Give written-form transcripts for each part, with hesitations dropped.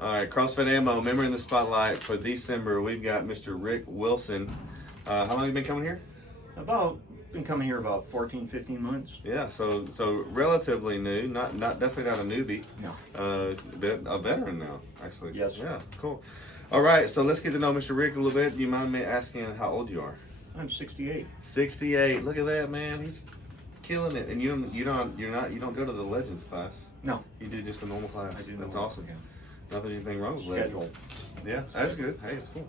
All right, CrossFit Ammo, member in the spotlight for December. We've got Mr. Rick Wilson. How long have you been coming here? Been coming here about 14, 15 months. Yeah, so relatively new, not definitely not a newbie. No. But a veteran now, actually. Yes. Yeah, cool. All right, so let's get to know Mr. Rick a little bit. Do you mind me asking how old you are? I'm 68. 68. Look at that, man. He's killing it. And you don't go to the Legends class. No. You do just a normal class. I do. That's normal, awesome. Yeah. Nothing, anything wrong with Schedule. Legends. Yeah, that's good. Hey, it's cool.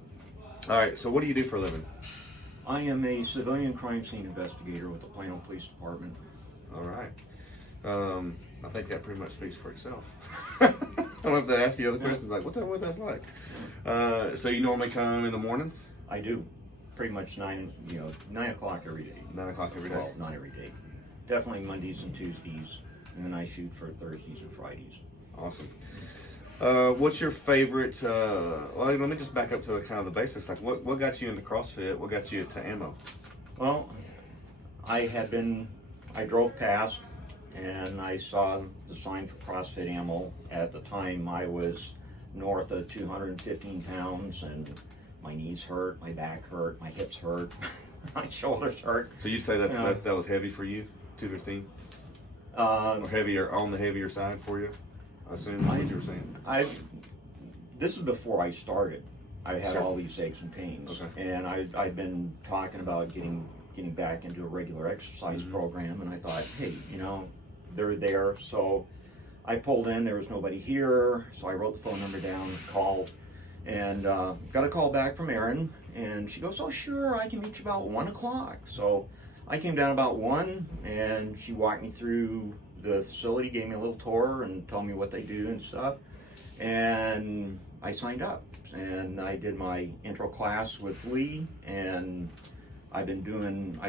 All right, so what do you do for a living? I am a civilian crime scene investigator with the Plano Police Department. All right. I think that pretty much speaks for itself. I don't have to ask you other questions like, what that's like? So you normally come in the mornings? I do. Pretty much 9 o'clock every day. 9 o'clock every day? Well, not every day. Definitely Mondays and Tuesdays. And then I shoot for Thursdays and Fridays. Awesome. What's your favorite, well, let me just back up to the kind of the basics. Like what got you into CrossFit? What got you to ammo? Well, I drove past and I saw the sign for CrossFit Ammo. At the time I was north of 215 pounds and my knees hurt, my back hurt, my hips hurt, my shoulders hurt. So you'd say that was heavy for you, 215? Or heavier, on the heavier side for you? I assume that's what you were saying. This is before I started. I had all these aches and pains, and I've been talking about getting back into a regular exercise program. And I thought, hey, they're there. So I pulled in. There was nobody here, so I wrote the phone number down, called, and got a call back from Erin. And she goes, "Oh, sure, I can meet you about 1 o'clock." So I came down about 1, and she walked me through the facility, gave me a little tour and told me what they do and stuff, and I signed up and I did my intro class with Lee, and I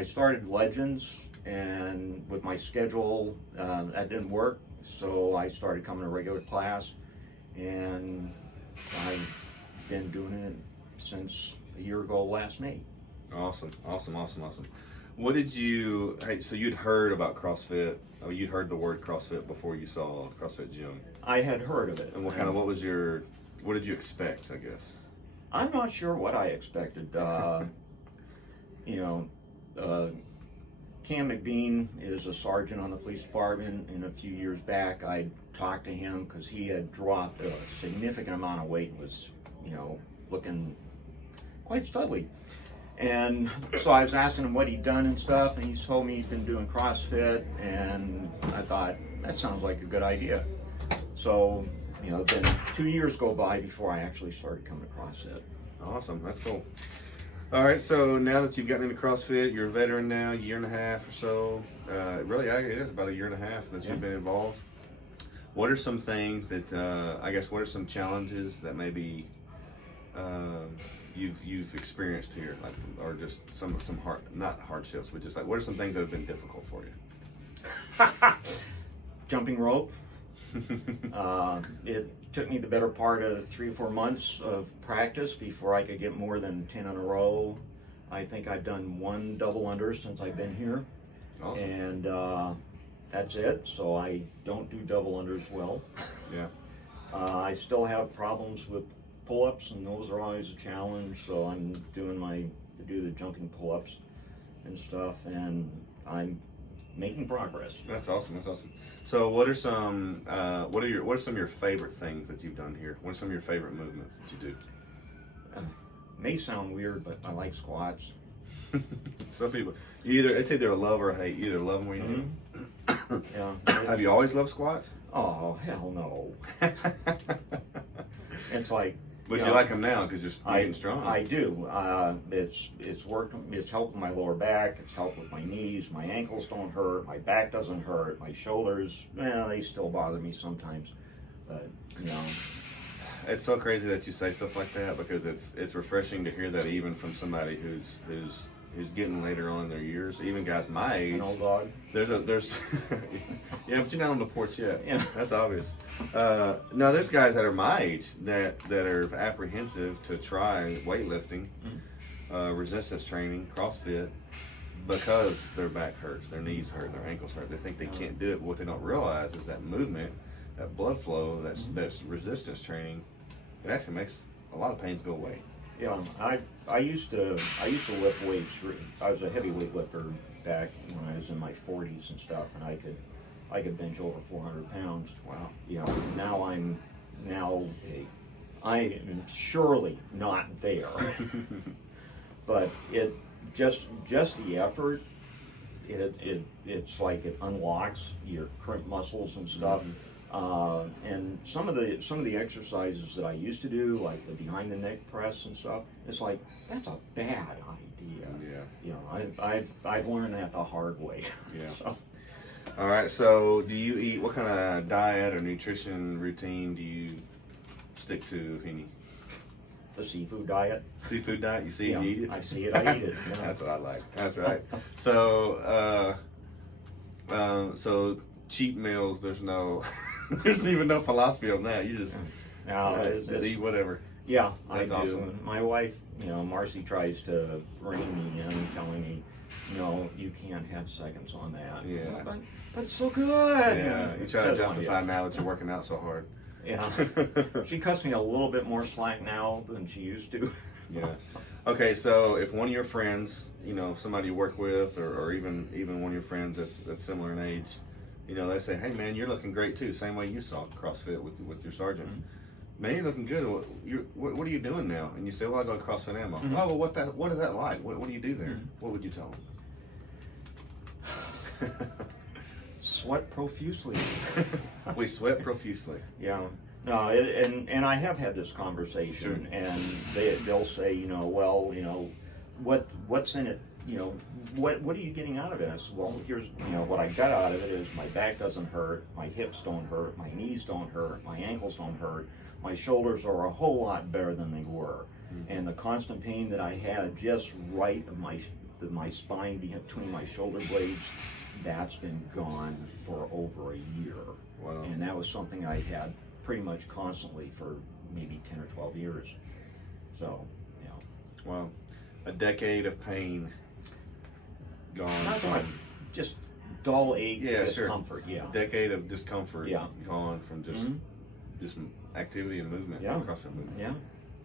started Legends, and with my schedule that didn't work, so I started coming to regular class, and I've been doing it since a year ago last May. Awesome. What did you, so you'd heard about CrossFit, you'd heard the word CrossFit before you saw CrossFit Gym. I had heard of it. And what did you expect, I guess? I'm not sure what I expected. Cam McBean is a sergeant on the police department, and a few years back I talked to him because he had dropped a significant amount of weight and was, looking quite studly. And so I was asking him what he'd done and stuff, and he told me he'd been doing CrossFit, and I thought, that sounds like a good idea. So, then 2 years go by before I actually started coming to CrossFit. Awesome, that's cool. All right, so now that you've gotten into CrossFit, you're a veteran now, 1.5 years or so. Really, it is about 1.5 years that you've been involved. What are some things that, what are some challenges that maybe you've experienced here, like, or just some not hardships, but just like, what are some things that have been difficult for you? Jumping rope. It took me the better part of 3 or 4 months of practice before I could get more than 10 in a row. I think I've done 1 double under since I've been here. Awesome. And that's it. So I don't do double unders well. Yeah. I still have problems with pull-ups, and those are always a challenge. So I'm doing the jumping pull-ups and stuff, and I'm making progress. That's awesome. So what are some what are some of your favorite things that you've done here? What are some of your favorite movements that you do? May sound weird, but I like squats. Some people, it's either a love or a hate. You either love them or you hate them. Yeah. Have you always loved squats? Oh, hell no. It's like, but you like them now because you're getting strong. I do. It's working. It's helping my lower back. It's helped with my knees. My ankles don't hurt. My back doesn't hurt. My shoulders, they still bother me sometimes. But it's so crazy that you say stuff like that, because it's refreshing to hear that even from somebody who's getting later on in their years, even guys my age. An old dog. There's yeah, but you're not on the porch yet. Yeah. That's obvious. No, there's guys that are my age that are apprehensive to try weightlifting, resistance training, CrossFit, because their back hurts, their knees hurt, their ankles hurt. They think they can't do it, but what they don't realize is that movement, that blood flow, that's resistance training, it actually makes a lot of pains go away. Yeah, I used to lift weights. I was a heavyweight lifter back when I was in my 40s and stuff, and I could bench over 400 pounds. Wow. You know, I am surely not there, but it just the effort. It's like it unlocks your crimp muscles and stuff. And some of the exercises that I used to do, like the behind the neck press and stuff, it's like that's a bad idea. Yeah. You know, I've learned that the hard way. Yeah. So, all right. So, do you eat? What kind of diet or nutrition routine do you stick to, if any? the seafood diet. Seafood diet. You see it, you eat it. I see it, I eat it. Yeah. That's what I like. That's right. So, so cheat meals. There's no. There's even no philosophy on that. You just, just eat whatever. Yeah, that's I do. awesome. My wife, Marcy tries to rein me in, telling me, no, you can't have seconds on that. Yeah. But it's so good. Yeah, you try to justify now that you're working out so hard. Yeah. She cuts me a little bit more slack now than she used to. Yeah. Okay, so if one of your friends, somebody you work with, or even one of your friends that's similar in age, they say, hey man, you're looking great too. Same way you saw CrossFit with your sergeant. Mm-hmm. Man, you're looking good. What are you doing now? And you say, well, I go to CrossFit Ammo. Mm-hmm. Oh, well, what is that like? What do you do there? Mm-hmm. What would you tell them? Sweat profusely. We sweat profusely. Yeah. No, and I have had this conversation, sure. And they'll say, what's in it? What are you getting out of it? I said, well, here's, what I got out of it is my back doesn't hurt, my hips don't hurt, my knees don't hurt, my ankles don't hurt, my shoulders are a whole lot better than they were. Mm-hmm. And the constant pain that I had just right of my spine between my shoulder blades, that's been gone for over a year. Wow. And that was something I had pretty much constantly for maybe 10 or 12 years. So, Wow. A decade of pain gone. Not from just dull ache, Sure. discomfort. Yeah. A decade of discomfort gone from just activity and movement. Yeah. CrossFit movement. Yeah.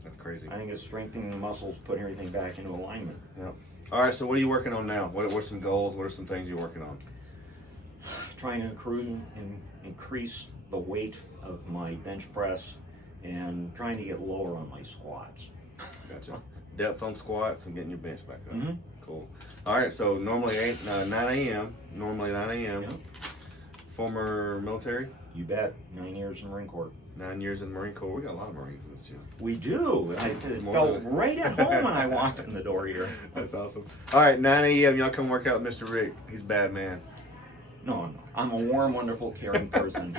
That's crazy. I think it's strengthening the muscles, putting everything back into alignment. Yeah. All right, so what are you working on now? What are some goals? What are some things you're working on? Trying to increase the weight of my bench press and trying to get lower on my squats. Gotcha. Depth on squats and getting your bench back up. Mm-hmm. Cool. All right, so normally 9 a.m. Yep. Former military? You bet. 9 years in the Marine Corps. 9 years in the Marine Corps. We got a lot of Marines in this gym. We do. I felt right at home when I walked in the door here. That's awesome. All right, 9 a.m. Y'all come work out with Mr. Rick. He's a bad man. No, I'm a warm, wonderful, caring person.